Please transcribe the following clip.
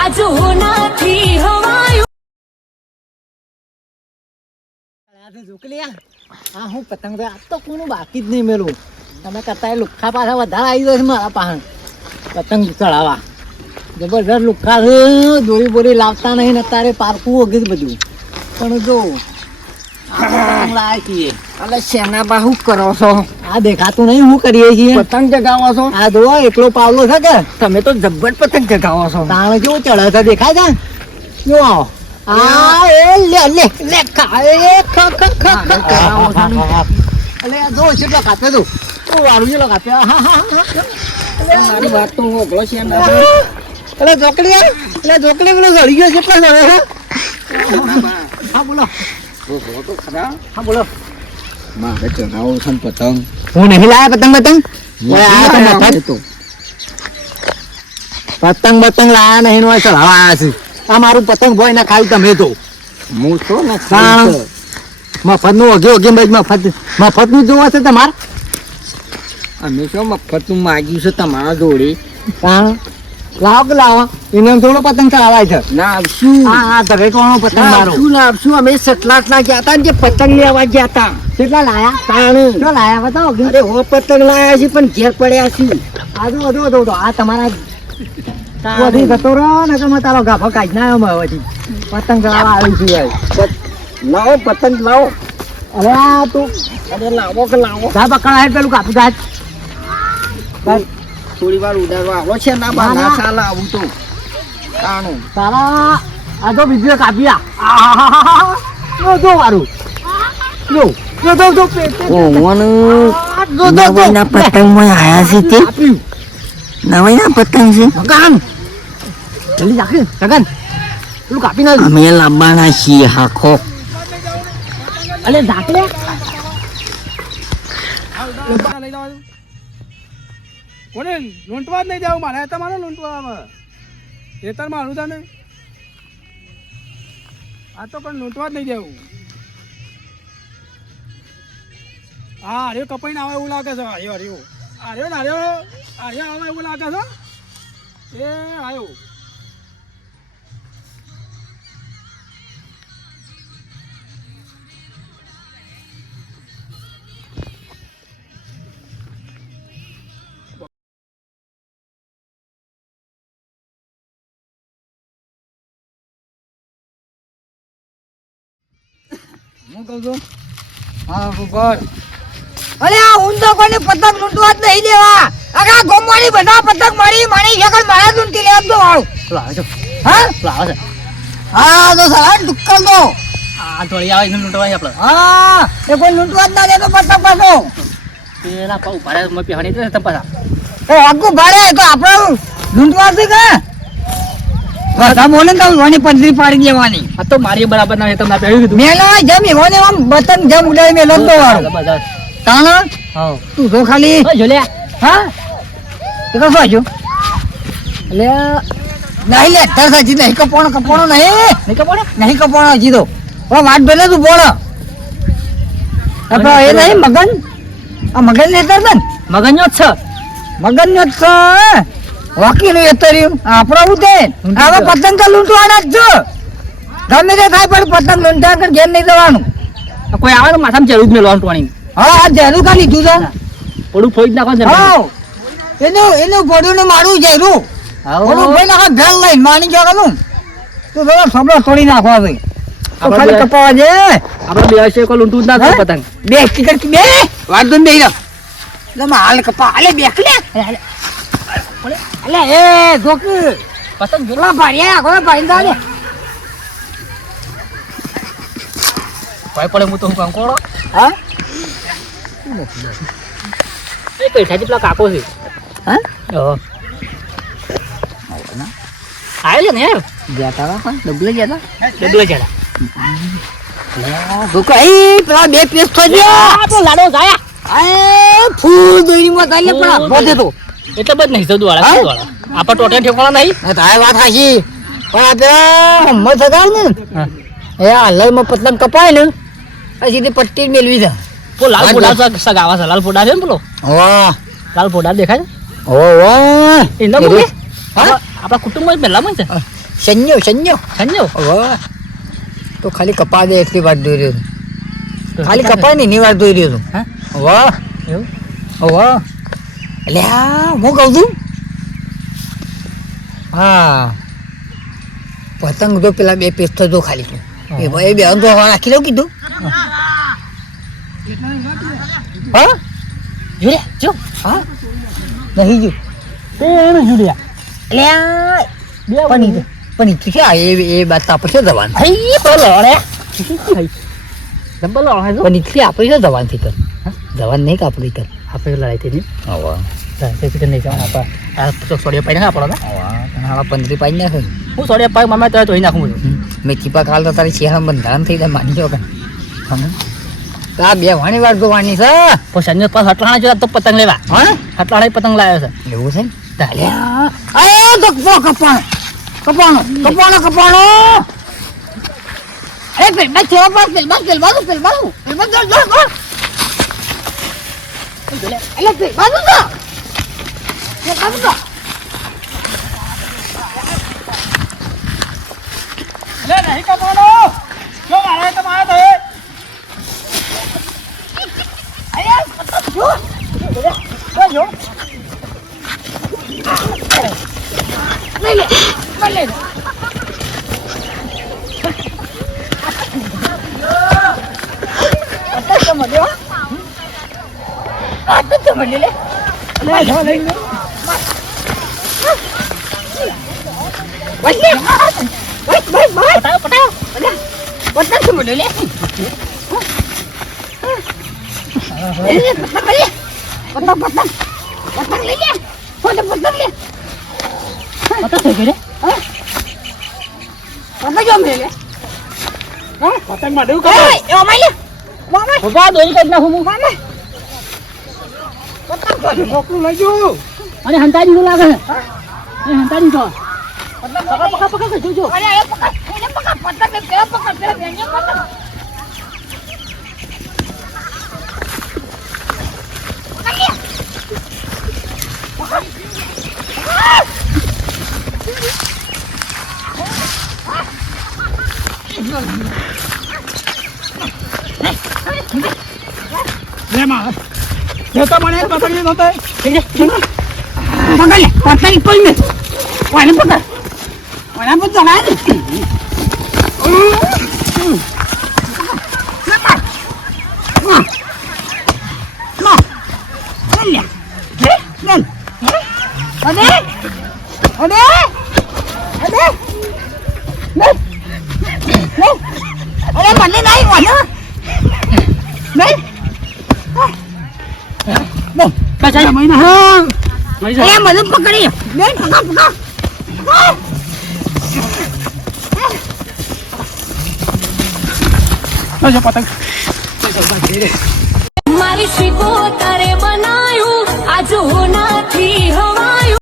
આજ હોનાથી હવાયું. આ આ હું પતંગ આજ તો કોનું બાકી જ નહીં મેલું. તમે કરતા લુખ્ખા પાછા વધારે આવી ગયો છે મારા પાસે. પતંગ ચડાવવા. જબરજસ્ત લુખ્ખા છે, દોરી બોરી લાવતા નહીં ને પારકું વગેરે બધું. પણ જો, આ પતંગ છીએ અલે શેના બાહુ કરો છો? આ દેખાતું નહીં શું કરીએ છીએ. પતંગ ચગાવો છો? આ જો એકલો પાવલો છે કે? તમે તો જબ્બર પતંગ ચગાવો છો. તાણે કેવું ચડે છે દેખાય છે? જો આવો આ એ લે લે લે ખા એ ખ ખ ખ હા, ખ. છો. અલે આ જો કેટલો કાપે તું ઓ વારું કેટલો કાપે હા હા હા મારી વાત તો હોગળો છે ને. અલે ઝોકડી અલે ઝોકડી પેલો સડી ગયો છે? હા બોલો. તો ખરા. હા બોલો. મારે ચગાવો છે પતંગ. હું નહીં લાયા પતંગ પતંગ ઓય આ તો મફત પતંગ બતંગ લાયા નહીં નો ઓય હવા આયા છે. આ મારું પતંગ ભાઈ ના ખાઈ તમે તો હું તો ને. મફતનું ઓગે ઓગે બાજુ મફત મફતનું જોવા છે તમારે? અમે શું મફતનું માગ્યું છે તમારા જોડે? હા લાવો કે લાવો? એને થોડો પતંગ ચડાવાય છે. ના આવશું હા હા તમે કોનો પતંગ ના, મારો? શું ને આવશું અમે સટલાટલા ગયા હતા ને જે પતંગ લેવા ગયા હતા. કેટલા લાયા? તાણ. કેટલા લાયા બતાવો અરે હો પતંગ લાયા છે પણ ઘેર પડ્યા છે. આજુ વધુ વધુ આ તમારા વધી જતો રહો ને તમે તારો ગાફો કાઢી ના આવ્યો હવેથી પતંગ ચડાવવા આવી છું ભાઈ. લાવો પતંગ લાવો. અરે આ તું અરે લાવો કે લાવો? જા પકડા હે પેલું કાપી કાઢ. થોડી વાર ઉડાડવા આવો છે ના બા ના. ચાલે આવું તો. તાણું તારા આ તો બીજો કાપ્યા આ. જો જો વારું જો જો જો જો પે- પે- ઓ મને આ, જો જો જો. નવાઈના પતંગમાં આયા છે તે? નવાઈના પતંગ છે? મકાન જલ્દી રાખી જગન પેલું કાપી નાખ્યું. અમે લાંબાના છીએ હાખો. અલે ઢાકલે કોને લૂંટવા જ નહીં જાવ મારે તમારે લૂંટવા આવે. ખેતર મારું તને આ તો પણ લૂંટવા જ નહીં જવું હા અરે કપાઈને આવે એવું લાગે છે. અરે ને આર્યો આર્યો આવે એવું લાગે છે એ, આવ્યો. હું કહું છું? હા ઉપર અરે આ ઊંધો કોને પતંગ લૂંટવા જ નહીં દેવા. આગા ગોમવાની બધા પતંગ મારી મારી શકલ મારા લૂંટી લેવા તો વાળું. લાવે હા? લાવે હા તો સારા દુક્કલ તો આ થોડી આવે એને લૂંટવાય આપણે. હા એ કોઈ લૂંટવા જ ના દેતો પતંગ પાછો. પેલા પાઉ ભાડે માં પહેણી દે તમ પાછા. એ આગુ ભાડે તો આપણે લૂંટવા છે કે? બોલે તો વણી પંજરી પાડી દેવાની. આ તો મારી બરાબર ના તમને પહેર્યું કીધું. મેલો જમ આમ બતન જમ ઉડાડી મેલો તો વાળો. તાણ? હા. તું જો ખાલી. જો લે હા? તો હજુ? એટલે નહીં લે દસ હજી નહીં કપોણો કપોણો નહીં. નહીં ખબર નહીં કપોણો તો. વાત ભલે તું બોલ. આપણે એ નહીં મગન? આ મગન ને? તર મગન નો છે મગન નો જ વાકી નું એતર્યું આપણો હું તે. હવે પતંગ તો લૂંટવાના જ છો. ગમે તે થાય પણ પતંગ લૂંટા કર ઘેર નહીં જવાનું. કોઈ આવે તો માથામાં જરૂર જ લૂંટવાની હા આ જરૂર કા લીધું છે? થોડું ફોઈ નાખો છે. હા. એનું એનું ગોડું ને મારું જરૂર ઓલું ફોઈ નાખો ભેલ લઈને માની જવાનું તું થોડો સબળો તોડી નાખવા હવે. ખાલી કપાવા છે આપણે બે હશે કોઈ લૂંટું જ ના થાય પતંગ. બે ટિકટ બે? વાત દો બે હાલ કપા હાલે બે લે અલે એ જોકી પતંગ જો પેલા ભાડિયા આખો ભાઈ ભાઈ પડે હું તો હું કંકોળો હા? એ પૈસા કાકો છે. હા? હા આવ્યો ને ગયા તા ડબલે ગયા ડબલે તા. પેલા બે પીસ થઈ આ તો લાડો ગયા આ ફૂલ દોરી માં તાલે પણ બોધે તો. એટલે બધ નહીં જદુ વાળા વાળા. આપણે ટોટલ ઠેકવાના નહીં? તારે વાત હાશી પણ આ પેલા હિંમત સગાવ ને. એ હાલમાં પતંગ કપાય ને પછી તે પટ્ટી મેળવી દે. પો લાલ પોડા સગાવા છે લાલ પોડા છે ને પેલો લાલ પોડા દેખાય ઓ ઓ એનો હા? આપણા કુટુંબમાં પહેલામાં છે? સંયો સંયો સંજો તો ખાલી કપા દે એટલી વાત દોઈ રહ્યો ખાલી કપાય ને એની વાત દોઈ રહ્યો છું. હા? વાહ એવું? વાહ એટલે આ હું કહું છું હા પતંગ તો પેલા બે પેસ્ટ થતો ખાલી છું એ ભાઈ બે અંધો રાખી દઉં કીધું હા જોડ્યા જો હા નહીં જો એને જોડ્યા એટલે તો- ઈ તો છે એ એ બાત આપણે દવાન જવાનું હઈ બોલો રે ડબલ હે જો પણ ઈથી આપણે શું જવાનું થી કર દવાન નહીં કાપડી આપણે કર આપણે લડાઈ થઈ હવા તે કે નહીં જવાના આપા આ તો સોડિયા પાઈ નાખા આપણો હવા હાલા પંદરી પાઈ નાખે ને. હું સોડિયા પાઈ મામા તો ધોઈ નાખું બધું. મેં ચીપા કાલ તો તારી ચહેરા બંધારણ થઈ જાય માની લો કે આ બે વાણી વાર જોવાની છે પછી સંજય પાસ હટલાણા જોયા તો પતંગ લેવા હા હટલાણા પતંગ લાવ્યો છે એવું છે ને? તાલે અરે તો કપો કપાણો કપાણો કપાણો કપાણો અરે પેલ બસ ચેવા પર પેલ બસ પેલ બાજુ પેલ બાજુ પેલ બસ જો જો જો એટલે પેલ બાજુ જો પેલ બાજુ જો લે નહીં કપાનો જો મારે તમારે તો અરે જો જો જો લે લે લે લે પતંગ તો પટાવ પતંગ તો મળ્યો લે પતંગ લે પતંગ પતંગ પતંગ લઈ લે પતંગ પતંગ લે પતંગ થઈ ગઈ રે પતંગ જો મળ્યો લે પતંગ માં દેવું ઓય કપાય ઓ માઈ લે મામા પપ્પા દોરી કાઢી નાખું હું મામા છોકરું લઈ જવું અને હંતાડી નું લાગે છે હંતાડી તો પકડ પકડ પકડ જોજો અરે પકડ પકડ પકડ પકડ પકડ લે માં લે તો મને એક પતંગ નહીં નહોતો પકડ લે પતંગ કોઈ ને ઓને પકડ ઓને પકડ ના અરે મને નહીં ઓને નહીં બચાય મહિના હા મરી અરે જાય મને પકડી બેન પકડ પકડ લઈ પતંગ મારી શીખો તારે બનાયું. આજ હું નથી હવે